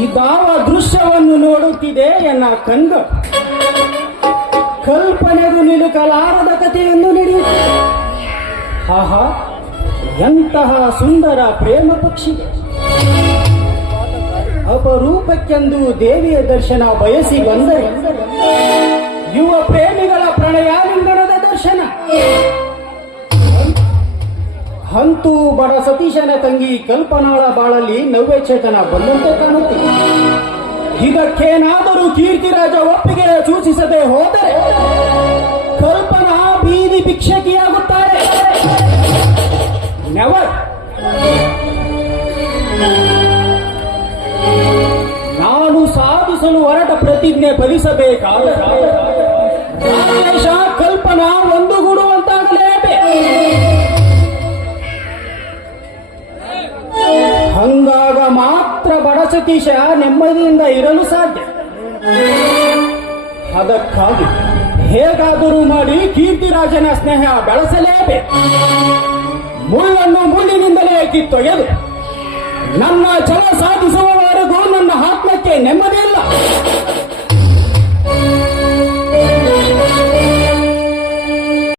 ಈ ಭಾವ ದೃಶ್ಯವನ್ನು ನೋಡುತ್ತಿದೆ ಎನ್ನ ಕಣ್ಣು ಕಲ್ಪನೆದು ನಿಲುಕಲಾರದ ಕಥೆಯನ್ನು ನೀಡಿ. ಆಹಾ, ಎಂತಹ ಸುಂದರ ಪ್ರೇಮ ಪಕ್ಷಿ ಅಪರೂಪಕ್ಕೆಂದು ದೇವಿಯ ದರ್ಶನ ಬಯಸಿ ಬಂದರೆ, ಯುವ ಪ್ರೇಮಿಗಳ ಪ್ರಣಯಾಲಿಂಗನದ ದರ್ಶನ. ಹಂತೂ ಬಡ ಸತೀಶನ ತಂಗಿ ಕಲ್ಪನಾಳ ಬಾಳಲ್ಲಿ ನವ್ಯ ಚೇತನ ಬಂದಂತೆ ಕಾಣುತ್ತಿದೆ ಇದಕ್ಕೇನಾದರೂ ಕೀರ್ತಿರಾಜ ಒಪ್ಪಿಗೆ ಸೂಚಿಸದೆ ಹೋದರೆ ಕಲ್ಪನಾ ಬೀದಿ ಭಿಕ್ಷಕಿಯಾಗುತ್ತಾರೆ. ನೆವರ್ ನಾನು ಸಾಧಿಸಲು ಹೊರಟ ಪ್ರತಿಜ್ಞೆ ಫಲಿಸಬೇಕಾದ ರಾಜೇಶ ಹಂಗಾಗ ಮಾತ್ರ ಬಡ ನೆಮ್ಮದಿಯಿಂದ ಇರಲು ಸಾಧ್ಯ. ಅದಕ್ಕಾಗಿ ಹೇಗಾದರೂ ಮಾಡಿ ಕೀರ್ತಿರಾಜನ ಸ್ನೇಹ ಬೆಳೆಸಲೇಬೇಕು. ಮುಳ್ಳನ್ನು ಮುಳ್ಳಿನಿಂದಲೇ ಕಿತ್ತೊಗೆದು. ನನ್ನ ಛಲ ಸಾಧಿಸ